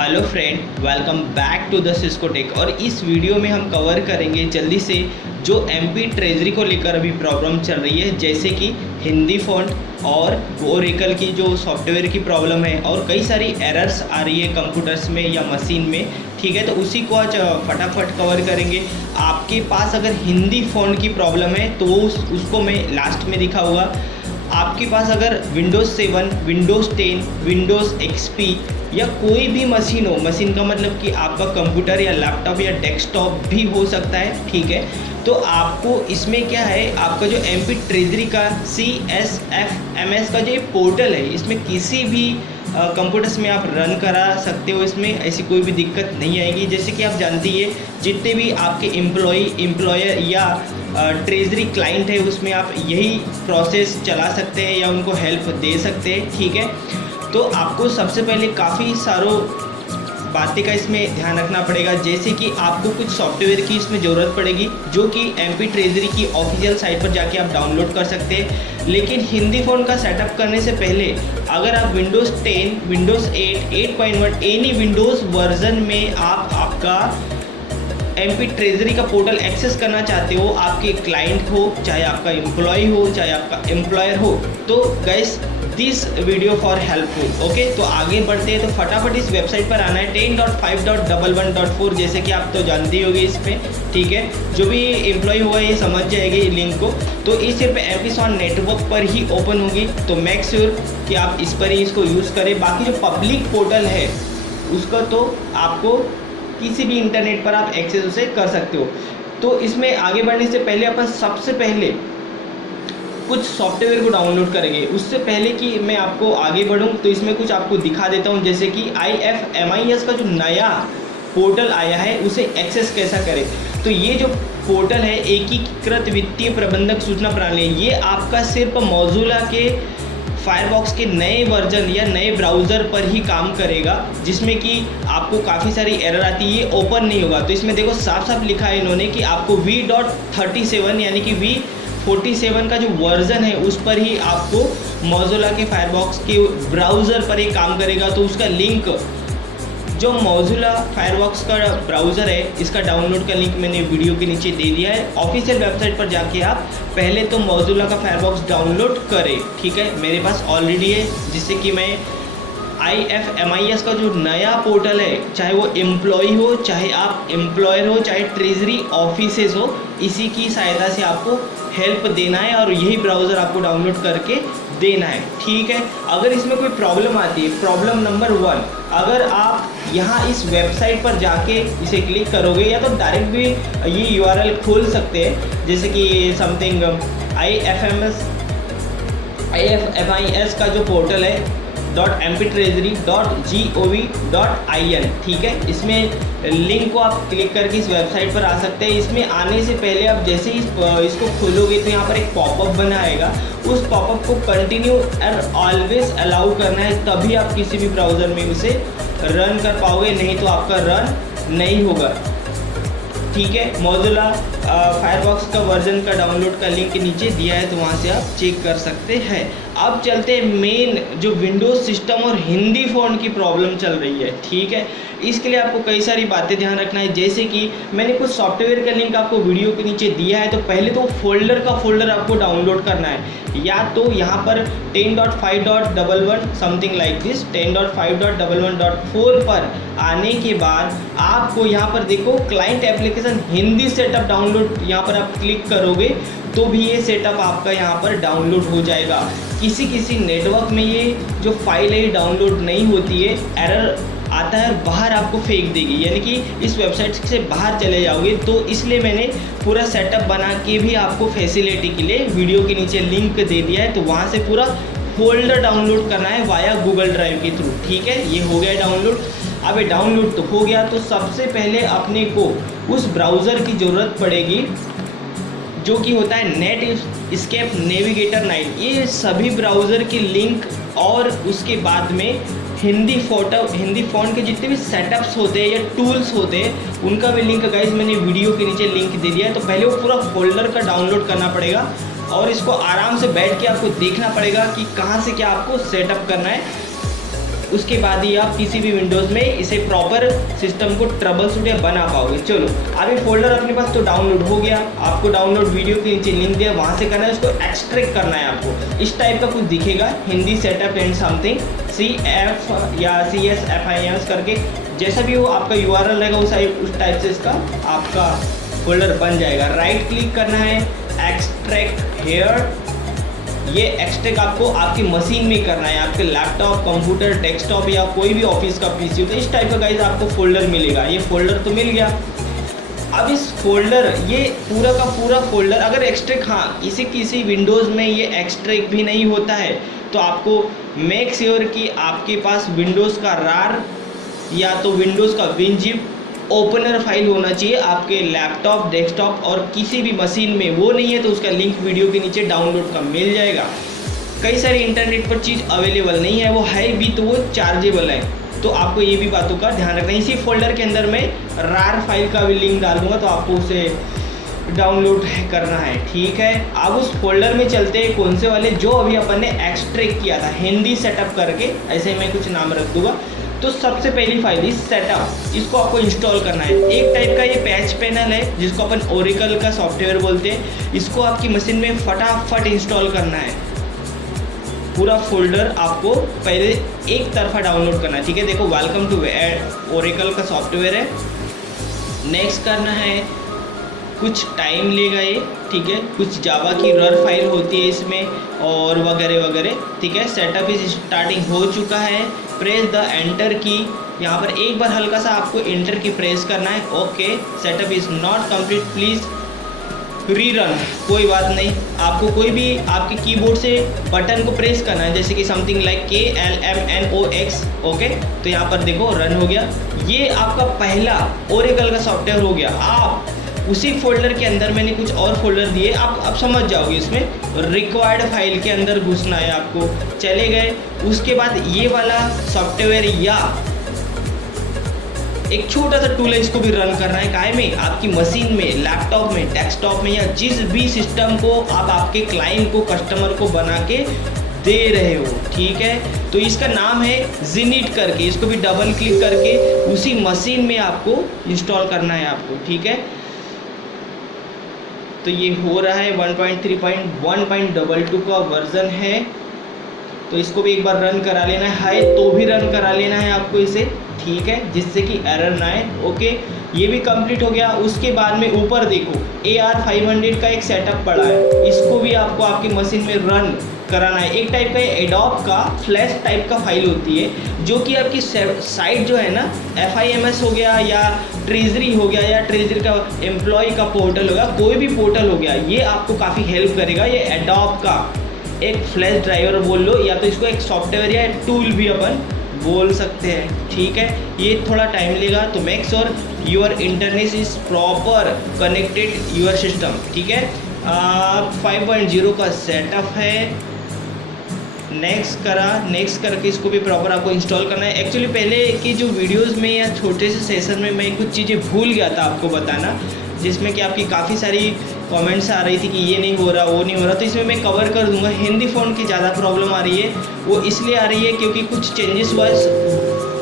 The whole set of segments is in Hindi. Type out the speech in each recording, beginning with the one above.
Hello friend, welcome back to the Cisco tech. और इस वीडियो में हम कवर करेंगे जल्दी से जो एमपी ट्रेजरी को लेकर अभी प्रॉब्लम चल रही है, जैसे कि हिंदी फ़ॉन्ट और ओरेकल की जो सॉफ्टवेयर की प्रॉब्लम है और कई सारी एरर्स आ रही है कंप्यूटर्स में या मशीन में। ठीक है, तो उसी को आज फटाफट कवर करेंगे। आपके पास अगर हिंदी फ़ॉन्ट की प्रॉब्लम है तो उसको मैं लास्ट में दिखाऊंगा। आपके पास अगर विंडोज़ 7, विंडोज़ 10, विंडोज़ एक्सपी या कोई भी मशीन हो, मशीन का मतलब कि आपका कंप्यूटर या लैपटॉप या डेस्कटॉप भी हो सकता है। ठीक है, तो आपको इसमें क्या है, आपका जो एमपी ट्रेजरी का CSFMS का जो पोर्टल है, इसमें किसी भी कंप्यूटर्स में आप रन करा सकते हो। इसमें ऐसी कोई भी दिक्कत नहीं आएगी। जैसे कि आप जानती है, जितने भी आपके एम्प्लॉयर या ट्रेजरी क्लाइंट है, उसमें आप यही प्रोसेस चला सकते हैं या उनको हेल्प दे सकते हैं। ठीक है, तो आपको सबसे पहले काफ़ी सारों बातें का इसमें ध्यान रखना पड़ेगा। जैसे कि आपको कुछ सॉफ्टवेयर की इसमें ज़रूरत पड़ेगी जो कि एमपी ट्रेजरी की ऑफिशियल साइट पर जाके आप डाउनलोड कर सकते हैं। लेकिन हिंदी फ़ोन का सेटअप करने से पहले अगर आप Windows 10, Windows 8, 8.1 any Windows version में आप आपका एमपी ट्रेजरी का पोर्टल एक्सेस करना चाहते हो, आपके क्लाइंट हो, चाहे आपका एम्प्लॉय हो, चाहे आपका एम्प्लॉयर हो, तो guys this video for helpful. Okay, तो आगे बढ़ते हैं। तो फटाफट इस वेबसाइट पर आना है 10.5.11.4, जैसे कि आप तो जानते ही होंगे इस पर। ठीक है, जो भी एम्प्लॉय हुआ ये समझ जाएगी लिंक को। तो ये सिर्फ एमपीसॉन नेटवर्क पर ही ओपन होगी, तो मेक श्योर कि आप इस पर ही इसको यूज़ करें। बाकी जो पब्लिक पोर्टल है उसका तो आपको किसी भी इंटरनेट पर आप एक्सेस उसे कर सकते हो। तो इसमें आगे बढ़ने से पहले अपन सबसे पहले कुछ सॉफ्टवेयर को डाउनलोड करेंगे। उससे पहले कि मैं आपको आगे बढ़ूं, तो इसमें कुछ आपको दिखा देता हूं, जैसे कि IFMIS का जो नया पोर्टल आया है उसे एक्सेस कैसा करें। तो ये जो पोर्टल है, एकीकृत वित्तीय प्रबंधक सूचना प्रणाली, ये आपका सिर्फ मौजूदा के फायरफॉक्स के नए वर्जन या नए ब्राउज़र पर ही काम करेगा, जिसमें कि आपको काफ़ी सारी एरर आती है, ये ओपन नहीं होगा। तो इसमें देखो साफ साफ लिखा है इन्होंने कि आपको V.37 यानी कि V47 का जो वर्जन है उस पर ही आपको मौजूदा के फायरफॉक्स के ब्राउज़र पर ही काम करेगा। तो उसका लिंक, जो मौजूदा फायरफॉक्स का ब्राउज़र है, इसका डाउनलोड का लिंक मैंने वीडियो के नीचे दे दिया है। ऑफिशियल वेबसाइट पर जाके आप पहले तो मौजूदा का फायरफॉक्स डाउनलोड करें। ठीक है, मेरे पास ऑलरेडी है, जिससे कि मैं IFMIS का जो नया पोर्टल है, चाहे वो एम्प्लॉय हो, चाहे आप एम्प्लॉयर हो, चाहे ट्रेजरी ऑफिसेज हो, इसी की सहायता से आपको हेल्प देना है और यही ब्राउज़र आपको डाउनलोड करके देना है। ठीक है, अगर इसमें कोई प्रॉब्लम आती है, प्रॉब्लम नंबर 1, अगर आप यहाँ इस वेबसाइट पर जाके इसे क्लिक करोगे या तो डायरेक्ट भी ये URL खोल सकते हैं, जैसे कि समथिंग IFMIS का जो पोर्टल है .mptreasury.gov.in। ठीक है, इसमें लिंक को आप क्लिक करके इस वेबसाइट पर आ सकते हैं। इसमें आने से पहले आप जैसे ही इसको खोलोगे तो यहाँ पर एक पॉपअप बना आएगा। उस पॉपअप को कंटिन्यू और ऑलवेज अलाउ करना है, तभी आप किसी भी ब्राउज़र में उसे रन कर पाओगे, नहीं तो आपका रन नहीं होगा। ठीक है, मौजूदा फायरफॉक्स का वर्जन का डाउनलोड का लिंक नीचे दिया है, तो वहाँ से आप चेक कर सकते हैं। अब चलते हैं मेन जो विंडोज़ सिस्टम और हिंदी फ़ॉन्ट की प्रॉब्लम चल रही है। ठीक है, इसके लिए आपको कई सारी बातें ध्यान रखना है। जैसे कि मैंने कुछ सॉफ्टवेयर का लिंक आपको वीडियो के नीचे दिया है, तो पहले तो फोल्डर आपको डाउनलोड करना है। या तो यहाँ पर 10.5.11 समथिंग लाइक दिस 10.5.11.4 पर आने के बाद आपको यहाँ पर देखो client application Hindi setup download, यहाँ पर आप क्लिक करोगे तो भी ये सेटअप आपका यहाँ पर डाउनलोड हो जाएगा। किसी नेटवर्क में ये जो फाइल है डाउनलोड नहीं होती है, एरर आता है और बाहर आपको फेंक देगी, यानी कि इस वेबसाइट से बाहर चले जाओगे। तो इसलिए मैंने पूरा सेटअप बना के भी आपको फैसिलिटी के लिए वीडियो के नीचे लिंक दे दिया है। तो वहाँ से पूरा फोल्डर डाउनलोड करना है वाया गूगल ड्राइव के थ्रू। ठीक है, ये हो गया डाउनलोड। अब ये डाउनलोड तो हो गया, तो सबसे पहले अपने को उस ब्राउज़र की ज़रूरत पड़ेगी जो कि होता है नेट एस्केप नेविगेटर 9। ये सभी ब्राउज़र के लिंक और उसके बाद में हिंदी फ़ॉन्ट के जितने भी सेटअप्स होते हैं या टूल्स होते हैं, उनका भी लिंक गाइस मैंने वीडियो के नीचे लिंक दे दिया है। तो पहले वो पूरा फोल्डर का डाउनलोड करना पड़ेगा और इसको आराम से बैठ के आपको देखना पड़ेगा कि कहाँ से क्या आपको सेटअप करना है। उसके बाद ही आप किसी भी विंडोज़ में इसे प्रॉपर सिस्टम को ट्रबल शूट या बना पाओगे। चलो अभी फोल्डर अपने पास तो डाउनलोड हो गया, आपको डाउनलोड वीडियो के नीचे लिंक दिया, वहाँ से करना है, उसको एक्सट्रैक्ट करना है आपको। इस टाइप का कुछ दिखेगा, Hindi setup and something CF या CSFIMS करके, जैसा भी वो आपका URL रहेगा उस टाइप से इसका आपका फोल्डर बन जाएगा। राइट क्लिक करना है, एक्सट्रैक्ट हेयर। ये एक्सट्रैक्ट आपको आपकी मशीन में करना है, आपके लैपटॉप, कंप्यूटर, डेस्कटॉप या कोई भी ऑफिस का PC हो तो इस टाइप का गाइस आपको फोल्डर मिलेगा। ये फोल्डर तो मिल गया। अब इस फोल्डर, ये पूरा का पूरा फोल्डर अगर एक्सट्रैक्ट, हाँ किसी विंडोज़ में ये एक्सट्रैक्ट भी नहीं होता है तो आपको मेक श्योर कि आपके पास विंडोज़ का रार या तो विंडोज़ का विनजिप ओपनर फाइल होना चाहिए आपके लैपटॉप, डेस्कटॉप और किसी भी मशीन में। वो नहीं है तो उसका लिंक वीडियो के नीचे डाउनलोड का मिल जाएगा। कई सारे इंटरनेट पर चीज़ अवेलेबल नहीं है, वो है भी तो वो चार्जेबल है, तो आपको ये भी बातों का ध्यान रखना है। इसी फोल्डर के अंदर मैं रार फाइल का भी लिंक डाल दूँगा तो आपको उसे डाउनलोड करना है, ठीक है। अब उस फोल्डर में चलते हैं, कौन से वाले, जो अभी अपन ने एक्सट्रैक्ट किया था हिंदी सेटअप करके, ऐसे मैं कुछ नाम रख दूँगा। तो सबसे पहली फाइल इस सेटअप, इसको आपको इंस्टॉल करना है। एक टाइप का ये पैच पैनल है जिसको अपन ओरेकल का सॉफ्टवेयर बोलते हैं, इसको आपकी मशीन में फटाफट इंस्टॉल करना है। पूरा फोल्डर आपको पहले एक तरफा डाउनलोड करना है, ठीक है। देखो वेलकम टू ओरेकल का सॉफ्टवेयर है। नेक्स्ट करना है, कुछ टाइम लेगा ये, ठीक है। कुछ जावा की रर फाइल होती है इसमें और वगैरह वगैरह, ठीक है। सेटअप इज स्टार्टिंग हो चुका है। प्रेस द एंटर की, यहाँ पर एक बार हल्का सा आपको एंटर की प्रेस करना है। Okay, setup is not complete, please rerun. कोई बात नहीं, आपको कोई भी आपके कीबोर्ड से बटन को प्रेस करना है, जैसे कि समथिंग लाइक KLMNOX। ओके, तो यहाँ पर देखो रन हो गया। ये आपका पहला ओरेकल का सॉफ्टवेयर हो गया। आप उसी फोल्डर के अंदर मैंने कुछ और फोल्डर दिए, आप समझ जाओगे। इसमें रिक्वायर्ड फाइल के अंदर घुसना है आपको। चले गए, उसके बाद ये वाला सॉफ्टवेयर या एक छोटा सा टूल है, इसको भी रन करना है। काहे में? आपकी मशीन में, लैपटॉप में, डेस्कटॉप में या जिस भी सिस्टम को आप आपके क्लाइंट को, कस्टमर को बना के दे रहे हो, ठीक है। तो इसका नाम है Zenit करके, इसको भी डबल क्लिक करके उसी मशीन में आपको इंस्टॉल करना है आपको, ठीक है। तो ये हो रहा है 1.3.1.22 का वर्जन है, तो इसको भी एक बार रन करा लेना है तो भी रन करा लेना है आपको इसे, ठीक है, जिससे कि एरर ना आए। ओके, ये भी कंप्लीट हो गया। उसके बाद में ऊपर देखो AR500 का एक सेटअप पड़ा है, इसको भी आपको आपकी मशीन में रन कराना है। एक टाइप का एडोब का फ्लैश टाइप का फाइल होती है, जो कि आपकी साइट जो है ना, FIMS हो गया या ट्रेजरी हो गया या ट्रेजरी का एम्प्लॉय का पोर्टल हो गया, कोई भी पोर्टल हो गया, ये आपको काफ़ी हेल्प करेगा। ये एडोब का एक फ्लैश ड्राइवर बोल लो, या तो इसको एक सॉफ्टवेयर या एक टूल भी अपन बोल सकते हैं, ठीक है। ये थोड़ा टाइम लेगा, तो make sure your internet is proper connected your system, ठीक है। 5.0 का सेटअप है। नेक्स्ट करके इसको भी प्रॉपर आपको इंस्टॉल करना है। एक्चुअली पहले की जो वीडियोस में या छोटे से सेशन में मैं कुछ चीज़ें भूल गया था आपको बताना, जिसमें कि आपकी काफ़ी सारी कमेंट्स आ रही थी कि ये नहीं हो रहा, वो नहीं हो रहा, तो इसमें मैं कवर कर दूंगा। हिंदी फ़ॉन्ट की ज़्यादा प्रॉब्लम आ रही है, वो इसलिए आ रही है क्योंकि कुछ चेंजेस हुआ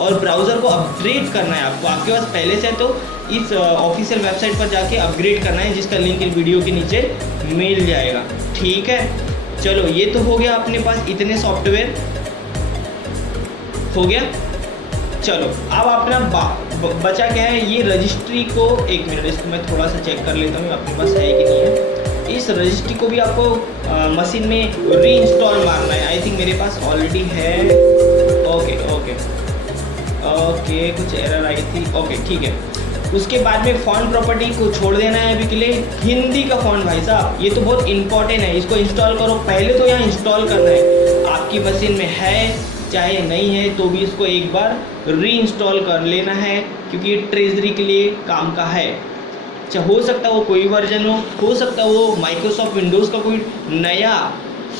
और ब्राउज़र को अपग्रेड करना है आपको। आपके पास पहले से तो इस ऑफिशियल वेबसाइट पर जाके अपग्रेड करना है, जिसका लिंक इस वीडियो के नीचे मिल जाएगा, ठीक है। चलो ये तो हो गया, अपने पास इतने सॉफ्टवेयर हो गया। चलो अब अपना बचा क्या है, ये रजिस्ट्री को, एक मिनट इसको मैं थोड़ा सा चेक कर लेता हूँ अपने पास है कि नहीं है। इस रजिस्ट्री को भी आपको मशीन में रीइंस्टॉल मारना है। आई थिंक मेरे पास ऑलरेडी है। ओके ओके ओके, कुछ एरर आई थी। ओके ठीक है। उसके बाद में फ़ॉन्ट प्रॉपर्टी को छोड़ देना है अभी के लिए। हिंदी का फ़ॉन्ट भाई साहब, ये तो बहुत इंपॉर्टेंट है, इसको इंस्टॉल करो। पहले तो यहाँ इंस्टॉल करना है, आपकी मशीन में है चाहे नहीं है तो भी इसको एक बार रीइंस्टॉल कर लेना है, क्योंकि ये ट्रेजरी के लिए काम का है। हो सकता है वो कोई वर्जन हो सकता है वो माइक्रोसॉफ्ट विंडोज़ का कोई नया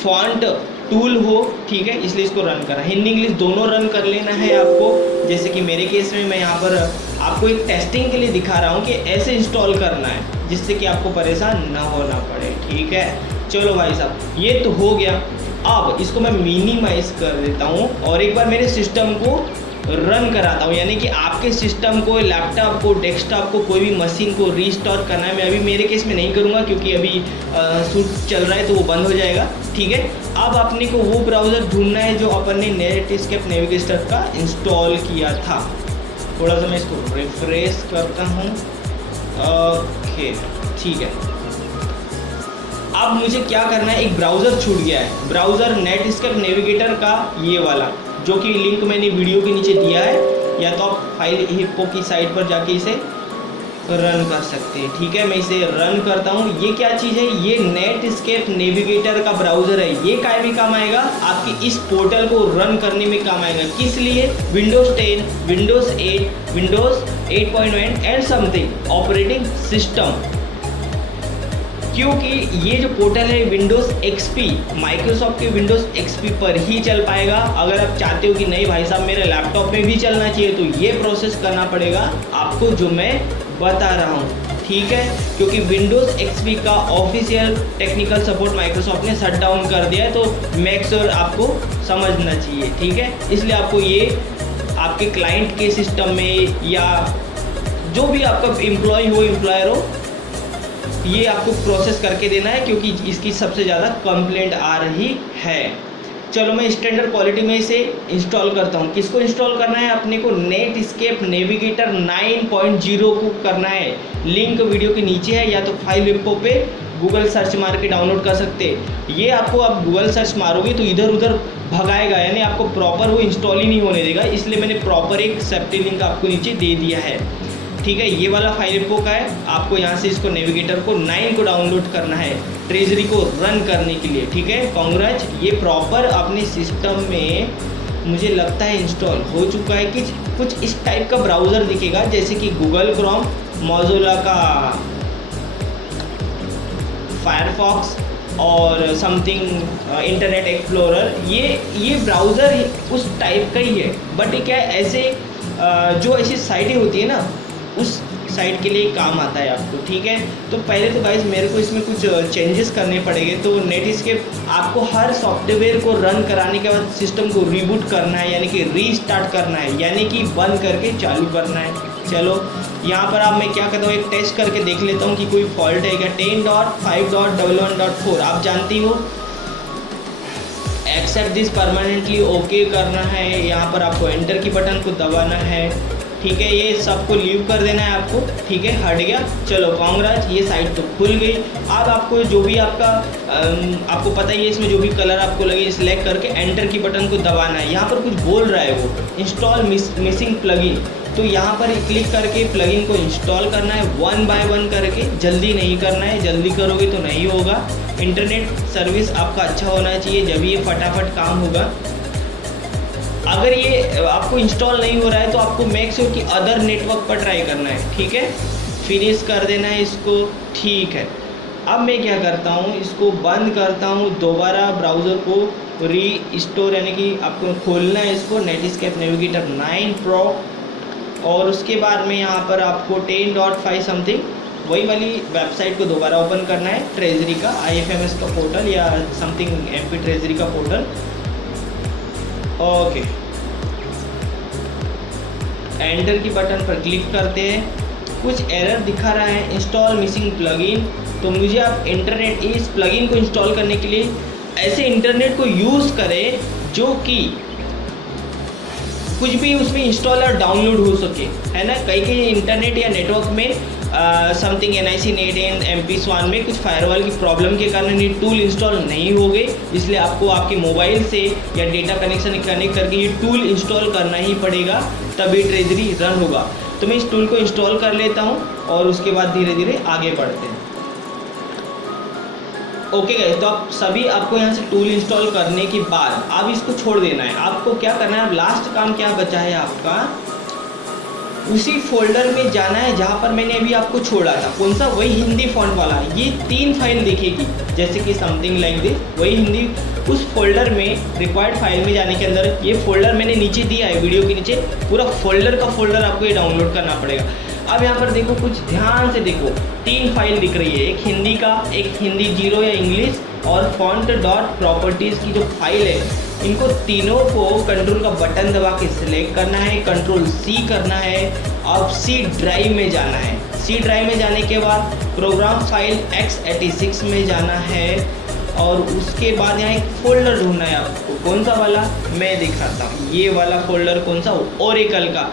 फॉन्ट टूल हो, ठीक है, इसलिए इसको रन करना। हिंदी इंग्लिश दोनों रन कर लेना है आपको। जैसे कि मेरे केस में मैं यहाँ पर आपको एक टेस्टिंग के लिए दिखा रहा हूँ कि ऐसे इंस्टॉल करना है, जिससे कि आपको परेशान ना होना पड़े, ठीक है। चलो भाई साहब, ये तो हो गया। अब इसको मैं मिनिमाइज कर देता हूँ और एक बार मेरे सिस्टम को रन कराता हूँ, यानी कि आपके सिस्टम को, लैपटॉप को, डेस्कटॉप को, कोई भी मशीन को रीस्टोर करना है। मैं अभी मेरे केस में नहीं करूँगा क्योंकि अभी शूट चल रहा है तो वो बंद हो जाएगा, ठीक है। अब अपने को वो ब्राउज़र ढूंढना है जो अपन ने नेटस्केप नेविगेटर का इंस्टॉल किया था। थोड़ा सा मैं इसको रिफ्रेश करता हूँ। ओके, ठीक है। अब मुझे क्या करना है, एक ब्राउज़र छूट गया है, ब्राउज़र नेटस्केप नेविगेटर का ये वाला, जो कि लिंक मैंने वीडियो के नीचे दिया है, या तो आप फाइल हिप्पो की साइट पर जाके इसे रन कर सकते हैं, ठीक है। मैं इसे रन करता हूँ। ये क्या चीज़ है, ये नेटस्केप नेविगेटर का ब्राउज़र है। ये काय भी काम आएगा, आपकी इस पोर्टल को रन करने में काम आएगा। किस लिए, Windows 10, Windows 8, Windows 8.1 and something operating system, क्योंकि ये जो पोर्टल है विंडोज़ एक्सपी, माइक्रोसॉफ्ट के विंडोज़ एक्सपी पर ही चल पाएगा। अगर आप चाहते हो कि नहीं भाई साहब मेरे लैपटॉप में भी चलना चाहिए, तो ये प्रोसेस करना पड़ेगा आपको जो मैं बता रहा हूँ, ठीक है। क्योंकि विंडोज़ एक्सपी का ऑफिशियल टेक्निकल सपोर्ट माइक्रोसॉफ्ट ने शट डाउन कर दिया है, तो मेक श्योर आपको समझना चाहिए, ठीक है। इसलिए आपको ये आपके क्लाइंट के सिस्टम में या जो भी आपका एम्प्लॉय हो, एम्प्लॉयर हो, ये आपको प्रोसेस करके देना है, क्योंकि इसकी सबसे ज़्यादा कंप्लेंट आ रही है। चलो मैं स्टैंडर्ड क्वालिटी में इसे इंस्टॉल करता हूँ। किसको इंस्टॉल करना है, अपने को नेटस्केप नेविगेटर 9.0 को करना है। लिंक वीडियो के नीचे है, या तो फाइल हिप्पो पे गूगल सर्च मार के डाउनलोड कर सकते हैं। ये आपको आप गूगल सर्च मारोगे तो इधर उधर भगाएगा, यानी आपको प्रॉपर वो इंस्टॉल ही नहीं होने देगा। इसलिए मैंने प्रॉपर एक सेफ्टी लिंक आपको नीचे दे दिया है, ठीक है। ये वाला फाइल हिप्पो का है। आपको यहाँ से इसको नेविगेटर को 9 को डाउनलोड करना है ट्रेजरी को रन करने के लिए, ठीक है। कांग्रेच, ये प्रॉपर अपने सिस्टम में मुझे लगता है इंस्टॉल हो चुका है। कि कुछ इस टाइप का ब्राउज़र दिखेगा, जैसे कि गूगल क्रोम, मोज़िला का फायरफॉक्स और समथिंग इंटरनेट एक्सप्लोरर, ये ब्राउज़र उस टाइप का ही है। बट ये क्या है, ऐसे जो ऐसी साइटें होती है ना, उस साइट के लिए काम आता है आपको, ठीक है। तो पहले तो गाइस मेरे को इसमें कुछ चेंजेस करने पड़ेंगे। तो नेटस्केप आपको हर सॉफ्टवेयर को रन कराने के बाद सिस्टम को रीबूट करना है, यानी कि रीस्टार्ट करना है, यानी कि बंद करके चालू करना है। चलो यहाँ पर आप मैं क्या करता हूँ, एक टेस्ट करके देख लेता हूँ कि कोई फॉल्ट है क्या। 10.5.11.4 आप जानती हो, एक्सेप्ट दिस परमानेंटली ओके करना है। यहाँ पर आपको एंटर की बटन को दबाना है, ठीक है। ये सबको लीव कर देना है आपको, ठीक है। हट गया, चलो कांग्रेस, ये साइट तो खुल गई। अब आपको जो भी आपको पता ही है, इसमें जो भी कलर आपको लगे सिलेक्ट करके एंटर की बटन को दबाना है। यहाँ पर कुछ बोल रहा है वो इंस्टॉल मिसिंग प्लगइन, तो यहाँ पर क्लिक करके प्लगइन को इंस्टॉल करना है 1 बाय 1 करके। जल्दी नहीं करना है, जल्दी करोगे तो नहीं होगा। इंटरनेट सर्विस आपका अच्छा होना चाहिए, जब ये फटाफट काम होगा। अगर ये आपको इंस्टॉल नहीं हो रहा है तो आपको मेक श्योर कि अदर नेटवर्क पर ट्राई करना है, ठीक है। फिनिश कर देना है इसको, ठीक है। अब मैं क्या करता हूँ, इसको बंद करता हूँ, दोबारा ब्राउज़र को रीस्टोर, यानी कि आपको खोलना है इसको नेटस्केप नेविगेटर 9 प्रो, और उसके बाद में यहाँ पर आपको 10.5 समथिंग वही वाली वेबसाइट को दोबारा ओपन करना है, ट्रेजरी का IFMS का पोर्टल या समथिंग MP ट्रेजरी का पोर्टल। ओके, एंटर की बटन पर क्लिक करते हैं। कुछ एरर दिखा रहा है, इंस्टॉल मिसिंग प्लगइन। तो मुझे आप इंटरनेट इस प्लगइन को इंस्टॉल करने के लिए ऐसे इंटरनेट को यूज़ करें जो कि कुछ भी उसमें इंस्टॉल और डाउनलोड हो सके, है ना। कई इंटरनेट या नेटवर्क में something NIC net and MP स्वान में कुछ फायरवॉल की प्रॉब्लम के कारण ये टूल इंस्टॉल नहीं हो गए, इसलिए आपको आपके मोबाइल से या डेटा कनेक्शन कनेक्ट करके ये टूल इंस्टॉल करना ही पड़ेगा, तभी ट्रेजरी रन होगा। तो मैं इस टूल को इंस्टॉल कर लेता हूँ और उसके बाद धीरे धीरे आगे बढ़ते हैं। ओके गाइस, तो आप सभी आपको यहाँ से टूल इंस्टॉल करने के बाद अब इसको छोड़ देना है। आपको क्या करना है, अब लास्ट काम क्या बचा है आपका, उसी फोल्डर में जाना है जहाँ पर मैंने अभी आपको छोड़ा था। कौन सा, वही हिंदी फॉन्ट वाला। ये 3 फाइल दिखेगी, जैसे कि समथिंग लाइक दिस, वही हिंदी। उस फोल्डर में रिक्वायर्ड फाइल में जाने के अंदर ये फोल्डर मैंने नीचे दिया है वीडियो के नीचे, पूरा फोल्डर का फोल्डर आपको ये डाउनलोड करना पड़ेगा। अब यहाँ पर देखो, कुछ ध्यान से देखो, 3 फाइल दिख रही है, एक हिंदी का, एक हिंदी 0 या इंग्लिश, और फॉन्ट डॉट प्रॉपर्टीज़ की जो फाइल है, इनको तीनों को कंट्रोल का बटन दबा के सिलेक्ट करना है, कंट्रोल C करना है, अब C ड्राइव में जाना है। C ड्राइव में जाने के बाद प्रोग्राम फाइल x86 में जाना है, और उसके बाद यहाँ एक फ़ोल्डर ढूंढना है आपको। कौन सा वाला, मैं दिखाता हूँ। ये वाला फ़ोल्डर कौन सा, ओरेकल का।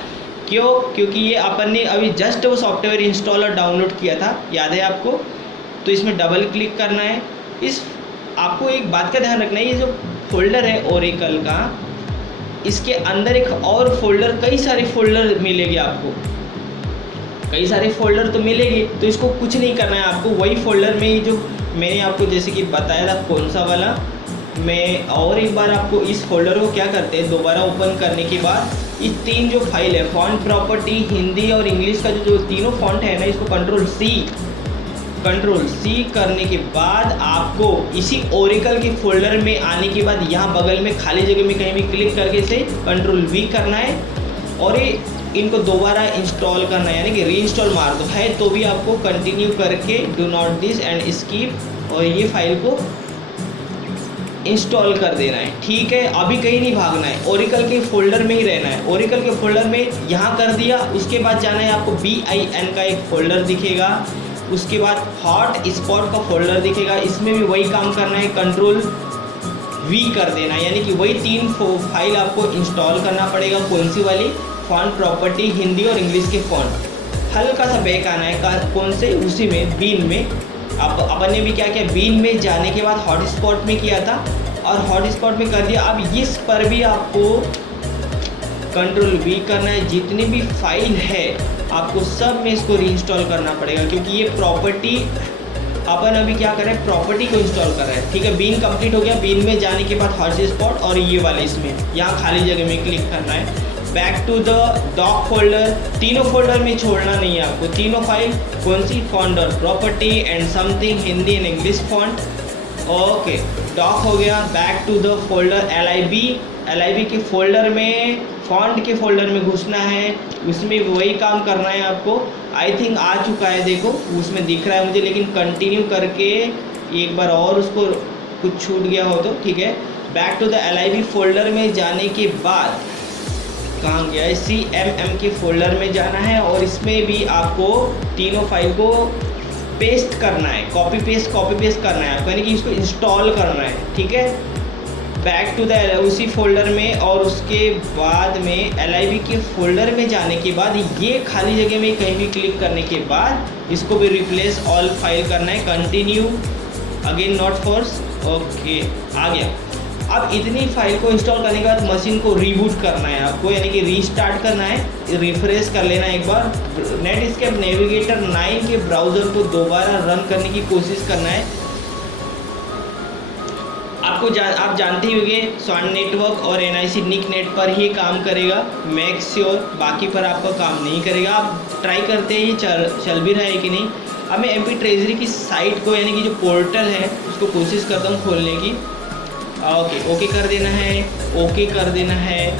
क्यों, क्योंकि ये अपन ने अभी जस्ट वो सॉफ्टवेयर इंस्टॉलर डाउनलोड किया था, याद है आपको। तो इसमें डबल क्लिक करना है। आपको एक बात का ध्यान रखना है, ये जो फोल्डर है ओरेकल का, इसके अंदर एक और फोल्डर, कई सारे फोल्डर मिलेंगे आपको, कई सारे फोल्डर तो मिलेंगे। तो इसको कुछ नहीं करना है आपको, वही फोल्डर में ही जो मैंने आपको जैसे कि बताया था कौन सा वाला, मैं और एक बार आपको इस फोल्डर को क्या करते हैं, दोबारा ओपन करने के बाद ये 3 जो फाइल है, फॉन्ट प्रॉपर्टी, हिंदी और इंग्लिश का जो तीनों फॉन्ट है ना, इसको कंट्रोल C करने के बाद आपको इसी ओरेकल के फोल्डर में आने के बाद यहाँ बगल में खाली जगह में कहीं भी क्लिक करके इसे कंट्रोल V करना है, और ये इनको दोबारा इंस्टॉल करना है, यानी कि रीइंस्टॉल मार दो है तो भी आपको कंटिन्यू करके do not this and skip, और ये फाइल को इंस्टॉल कर देना है। ठीक है, अभी कहीं नहीं भागना है, ओरेकल के फोल्डर में ही रहना है। ओरेकल के फोल्डर में यहाँ कर दिया, उसके बाद जाना है आपको BIN का एक फोल्डर दिखेगा, उसके बाद हॉट स्पॉट का फोल्डर दिखेगा, इसमें भी वही काम करना है, कंट्रोल V कर देना है, यानी कि वही 3 फाइल आपको इंस्टॉल करना पड़ेगा। कौन सी वाली, फॉन्ट प्रॉपर्टी, हिंदी और इंग्लिश के फॉन्ट। हल्का सा बैक आना है, कौन से, उसी में बीन में। अब अपन ने भी क्या किया, बीन में जाने के बाद हॉट स्पॉट में किया था, और हॉट स्पॉट में कर दिया। अब इस पर भी आपको कंट्रोल V करना है, जितनी भी फाइल है आपको सब में इसको रीइंस्टॉल करना पड़ेगा, क्योंकि ये प्रॉपर्टी अपन अभी क्या कर रहे हैं, प्रॉपर्टी को इंस्टॉल कर रहे हैं। ठीक है, बीन कंप्लीट हो गया, बीन में जाने के बाद हॉट स्पॉट और ये वाले इसमें यहाँ खाली जगह में क्लिक करना है। Back to the doc folder, तीनों फोल्डर में छोड़ना नहीं है आपको, तीनों फाइल कौन सी, फॉन्ट और property and something Hindi and English font. Okay, doc हो गया। Back to the folder LIB के फोल्डर में, फॉन्ट के फोल्डर में घुसना है, उसमें वही काम करना है आपको। आई थिंक आ चुका है, देखो उसमें दिख रहा है मुझे, लेकिन कंटिन्यू करके एक बार और उसको कुछ छूट गया हो तो ठीक है। Back to the LIB folder में जाने के बाद कहाँ गया है, CMM के फोल्डर में जाना है, और इसमें भी आपको तीनों फाइल को पेस्ट करना है, कॉपी पेस्ट करना है आपको, यानी कि इसको इंस्टॉल करना है। ठीक है, बैक टू द उसी फोल्डर में, और उसके बाद में LIB के फोल्डर में जाने के बाद ये खाली जगह में कहीं भी क्लिक करने के बाद इसको भी रिप्लेस ऑल फाइल करना है, continue again not force. Okay, आ गया। अब इतनी फाइल को इंस्टॉल करने के बाद मशीन को रीबूट करना है आपको, यानी कि रीस्टार्ट करना है, रिफ्रेश कर लेना एक बार। नेटस्केप नेविगेटर 9 के ब्राउज़र को दोबारा रन करने की कोशिश करना है। आप जानते ही होंगे स्वान नेटवर्क और NIC निक नेट पर ही काम करेगा, मेक श्योर, बाकी पर आपका काम नहीं करेगा। आप ट्राई करते हैं ये चल भी रहा है कि नहीं। अब मैं MP ट्रेजरी की साइट को, यानी कि जो पोर्टल है उसको कोशिश करता हूँ खोलने की। ओके कर देना है, ओके कर देना है।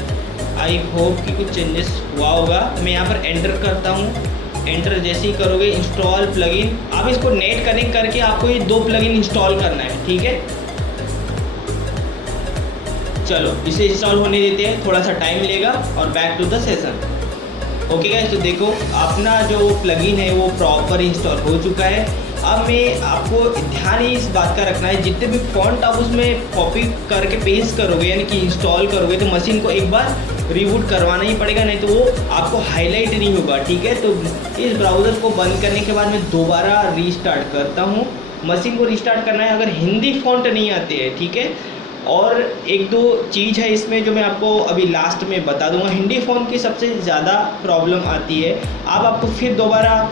आई होप कि कुछ चेंजेस हुआ होगा। मैं यहाँ पर एंटर करता हूँ, एंटर जैसे ही करोगे इंस्टॉल प्लगइन। अब इसको नेट कनेक्ट करके आपको ये 2 प्लगइन इंस्टॉल करना है। ठीक है, चलो इसे इंस्टॉल होने देते हैं, थोड़ा सा टाइम लेगा, और back to the session. Okay guys, तो देखो अपना जो प्लगइन है वो प्रॉपर इंस्टॉल हो चुका है। अब मैं आपको ध्यान ही इस बात का रखना है, जितने भी फॉन्ट आप उसमें कॉपी करके पेस्ट करोगे, यानी कि इंस्टॉल करोगे, तो मशीन को एक बार रीबूट करवाना ही पड़ेगा, नहीं तो वो आपको हाईलाइट नहीं होगा। ठीक है, तो इस ब्राउज़र को बंद करने के बाद मैं दोबारा रीस्टार्ट करता हूँ। मशीन को रीस्टार्ट करना है अगर हिंदी फॉन्ट नहीं आते हैं। ठीक है, और 1-2 चीज़ है इसमें जो मैं आपको अभी लास्ट में बता दूंगा। हिंदी फॉन्ट की सबसे ज़्यादा प्रॉब्लम आती है। अब आपको फिर दोबारा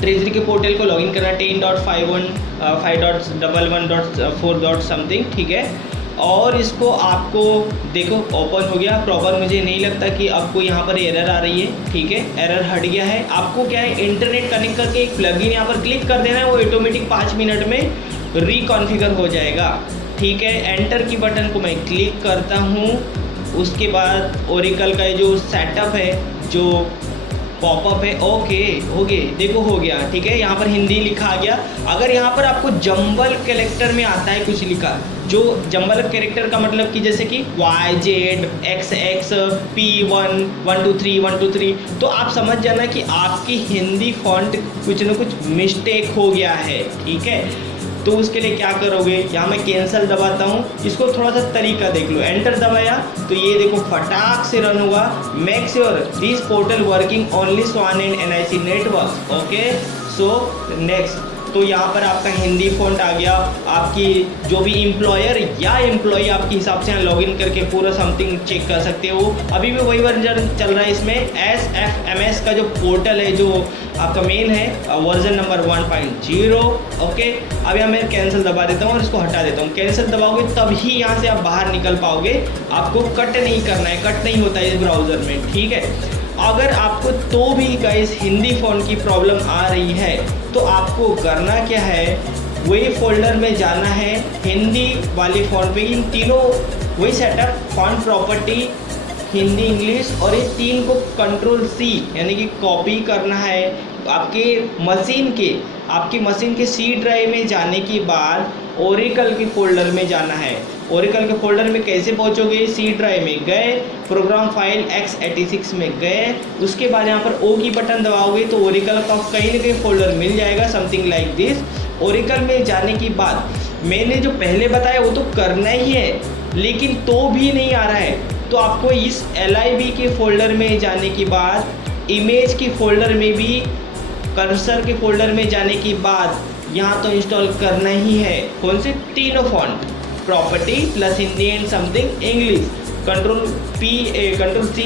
ट्रेजरी के पोर्टल को लॉगिन करना, 10.5.11.4. समथिंग। ठीक है, और इसको आपको देखो ओपन हो गया प्रॉपर। मुझे नहीं लगता कि आपको यहाँ पर एरर आ रही है। ठीक है, एरर हट गया है। आपको क्या है, इंटरनेट कनेक्ट करके एक प्लगइन यहाँ पर क्लिक कर देना है, वो ऑटोमेटिक 5 मिनट में रिकॉन्फ़िगर हो जाएगा। ठीक है, एंटर की बटन को मैं क्लिक करता हूँ। उसके बाद ओरेकल का जो सेटअप है, जो पॉपअप है, ओके ओके, देखो हो गया, ठीक है। यहाँ पर हिंदी लिखा आ गया। अगर यहाँ पर आपको जंबल कैरेक्टर में आता है कुछ लिखा, जो जंबल कैरेक्टर का मतलब कि जैसे कि YZ XX P1 1 2 3 1 2 3, तो आप समझ जाना कि आपकी हिंदी फॉन्ट कुछ ना कुछ मिस्टेक हो गया है, ठीक है। तो उसके लिए क्या करोगे, यहाँ मैं कैंसिल दबाता हूँ, इसको थोड़ा सा तरीका देख लो। एंटर दबाया तो ये देखो फटाक से रन होगा। Make sure this portal working only स्वान and NIC network, okay. So next, तो यहाँ पर आपका हिंदी फॉन्ट आ गया। आपकी जो भी एम्प्लॉयर या एम्प्लॉई आपके हिसाब से यहाँ लॉगिन करके पूरा समथिंग चेक कर सकते हो। अभी भी वही वर्जन चल रहा है इसमें। SFMS का जो पोर्टल है, जो आपका मेन है, वर्जन नंबर 1.0, ओके। अभी मैं कैंसिल दबा देता हूँ और इसको हटा देता हूँ। कैंसिल दबाओगे तभी यहाँ से आप बाहर निकल पाओगे, आपको कट नहीं करना है, कट नहीं होता है इस ब्राउज़र में, ठीक है। अगर आपको तो भी गाइस हिंदी फ़ॉन्ट की प्रॉब्लम आ रही है, तो आपको करना क्या है, वही फोल्डर में जाना है, हिंदी वाले फ़ॉन्ट पे, इन तीनों वही setup, font property, Hindi English, और ये तीन को Ctrl+C यानी कि कॉपी करना है आपकी मशीन के C ड्राइव में जाने के बाद ओरेकल के फोल्डर में जाना है। ओरेकल के फोल्डर में कैसे पहुंचोगे, C ड्राइव में गए, प्रोग्राम फाइल x86 में गए, उसके बाद यहाँ पर O की बटन दबाओगे तो ओरेकल का कहीं ना कहीं फोल्डर मिल जाएगा, समथिंग लाइक दिस। ओरेकल में जाने के बाद मैंने जो पहले बताया वो तो करना ही है, लेकिन तो भी नहीं आ रहा है, तो आपको इस LIB के फोल्डर में जाने के बाद, इमेज के फोल्डर में भी, कर्सर के फोल्डर में जाने के बाद यहाँ तो इंस्टॉल करना ही है। कौन से, तीनों font, property plus Hindi and something English. Ctrl+C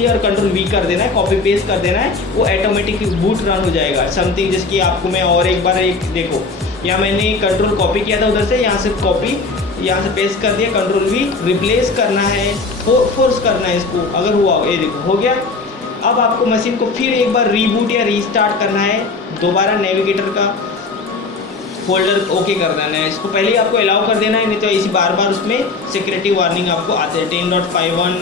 और Ctrl+V कर देना है, कॉपी पेस्ट कर देना है, वो ऑटोमेटिक बूट रन हो जाएगा। समथिंग जिसकी आपको मैं और एक बार देखो, यहाँ मैंने कंट्रोल कॉपी किया था उधर से, यहाँ से कॉपी, यहाँ से पेस्ट कर दिया, Ctrl+V, रिप्लेस करना है, फोर्स करना है इसको, अगर हुआ, ये देखो हो गया। अब आपको मशीन को फिर एक बार रीबूट या रीस्टार्ट करना है, दोबारा नेविगेटर का फोल्डर ओके कर देना है, इसको पहले ही आपको अलाउ कर देना है, नहीं तो इसी बार बार उसमें सिक्योरिटी वार्निंग आपको आते हैं। 10.51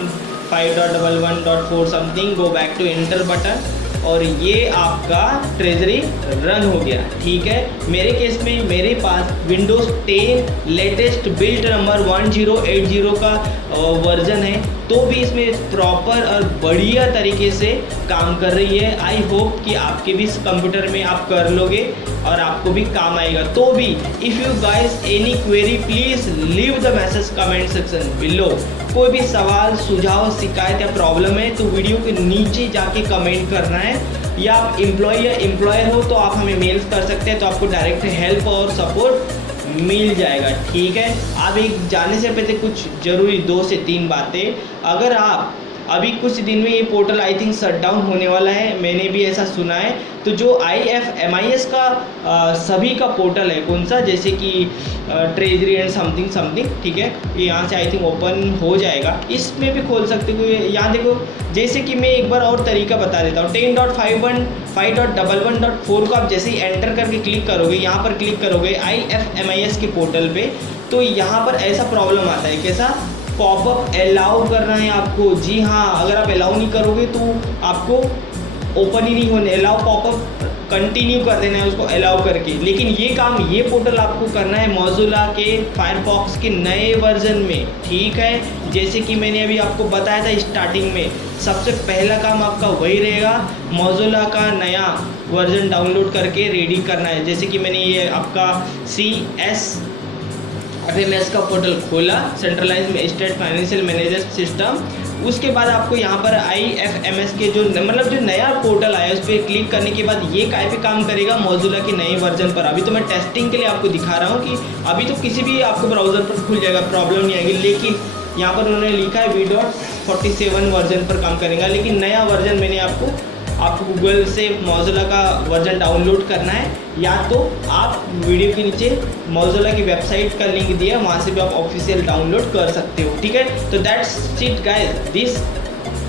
5.11.4 something, go back to enter button, और ये आपका ट्रेजरी रन हो गया, ठीक है। मेरे केस में मेरे पास विंडोज़ 10 लेटेस्ट बिल्ड नंबर 1080 का वर्जन है, तो भी इसमें प्रॉपर और बढ़िया तरीके से काम कर रही है। आई होप कि आपके भी इस कंप्यूटर में आप कर लोगे और आपको भी काम आएगा। तो भी if you guys any query please leave the message comment section below. कोई भी सवाल, सुझाव, शिकायत या प्रॉब्लम है तो वीडियो के नीचे जाके कमेंट करना है, या आप एम्प्लॉय या एम्प्लॉयर हो तो आप हमें मेल्स कर सकते हैं, तो आपको डायरेक्ट हेल्प और सपोर्ट मिल जाएगा, ठीक है। आप एक जाने से पहले कुछ ज़रूरी 2 से 3 बातें, अगर आप अभी कुछ दिन में ये portal I think shut down होने वाला है, मैंने भी ऐसा सुना है, तो जो IFMIS का सभी का पोर्टल है, कौन सा, जैसे कि ट्रेजरी एंड समथिंग, ठीक है, ये यहाँ से आई थिंक ओपन हो जाएगा, इसमें भी खोल सकते हो। यहाँ देखो, जैसे कि मैं एक बार और तरीका बता देता हूँ। 10.51 5.11.4 को आप जैसे ही एंटर करके क्लिक करोगे, यहाँ पर क्लिक करोगे IFMIS के पोर्टल पे, तो यहाँ पर ऐसा प्रॉब्लम आता है, कैसा, पॉपअप अलाउ करना है आपको। जी हाँ, अगर आप अलाउ नहीं करोगे तो आपको ओपन ही नहीं होने, अलाउ पॉपअप कंटिन्यू कर देना है उसको अलाउ करके। लेकिन ये काम, ये पोर्टल आपको करना है मोज़िला के फायरफॉक्स के नए वर्जन में, ठीक है। जैसे कि मैंने अभी आपको बताया था स्टार्टिंग में, सबसे पहला काम आपका वही रहेगा, मोज़िला का नया वर्जन डाउनलोड करके रेडी करना है। जैसे कि मैंने ये आपका CSFMS का पोर्टल खोला, centralise state financial manager system. उसके बाद आपको यहाँ पर IFMS के जो मतलब जो नया पोर्टल आया उस पर क्लिक करने के बाद ये काय पे काम करेगा, मोज़िला के नए वर्जन पर। अभी तो मैं टेस्टिंग के लिए आपको दिखा रहा हूँ कि अभी तो किसी भी आपको ब्राउज़र पर खुल जाएगा, प्रॉब्लम नहीं आएगी। लेकिन यहाँ पर उन्होंने लिखा है V.47 वर्जन पर काम करेगा, लेकिन नया वर्जन मैंने आपको गूगल से मोज़िला का वर्जन डाउनलोड करना है, या तो आप वीडियो के नीचे मोज़िला की वेबसाइट का लिंक दिया, वहाँ से भी आप ऑफिशियल डाउनलोड कर सकते हो, ठीक है। तो दैट्स इट गाइस, दिस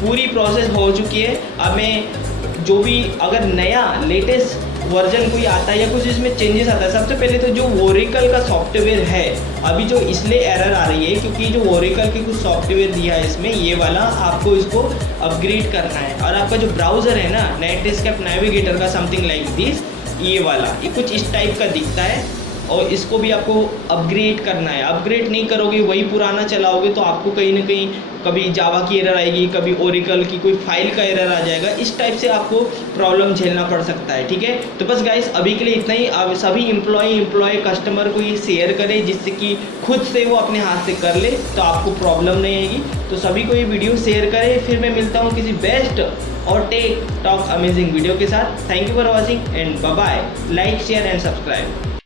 पूरी प्रोसेस हो चुकी है। अब मैं जो भी अगर नया लेटेस्ट वर्जन कोई आता है या कुछ इसमें चेंजेस आता है, सबसे पहले तो जो ओरेकल का सॉफ्टवेयर है अभी जो इसलिए एरर आ रही है क्योंकि जो ओरेकल के कुछ सॉफ्टवेयर दिया है इसमें, ये वाला आपको इसको अपग्रेड करना है। और आपका जो ब्राउज़र है ना नेटस्केप नेविगेटर का समथिंग लाइक दिस, ये वाला ये कुछ इस टाइप का दिखता है और इसको भी आपको अपग्रेड करना है। अपग्रेड नहीं करोगे वही पुराना चलाओगे तो आपको कहीं ना कहीं कभी जावा की एरर आएगी, कभी ओरेकल की कोई फाइल का एरर आ जाएगा, इस टाइप से आपको प्रॉब्लम झेलना पड़ सकता है। ठीक है, तो बस गाइस अभी के लिए इतना ही। आप सभी एम्प्लॉय कस्टमर को ये शेयर करें जिससे कि खुद से वो अपने हाथ से कर ले तो आपको प्रॉब्लम नहीं आएगी। तो सभी को ये वीडियो शेयर करें। फिर मैं मिलता हूँ किसी बेस्ट और टेक टॉक अमेजिंग वीडियो के साथ। Thank you for watching and bye bye. Like share and subscribe.